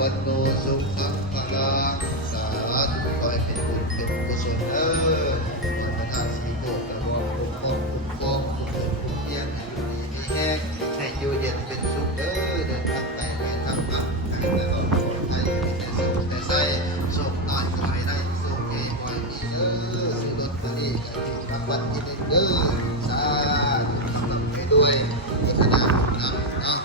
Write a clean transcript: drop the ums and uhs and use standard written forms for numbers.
วันโนสุขังพลังสาธุคอยเป็นบุญเป็นกุศลวันประทานสีโภคแต่ว่าคุ้มครองคุ้มเพียงให้อยู่ดีมีแห้งให้อยู่เย็นเป็นสุขเดินทางไปให้ทำมาให้ได้รอดให้แต่สุขแต่ใส่สุขน้อยขายได้สุขใหญ่กว่านี้ซื้อรถตอรี่กับที่รางวัลที่หนึ่งสาธุสำหรับให้ด้วยพัฒนานะเนาะ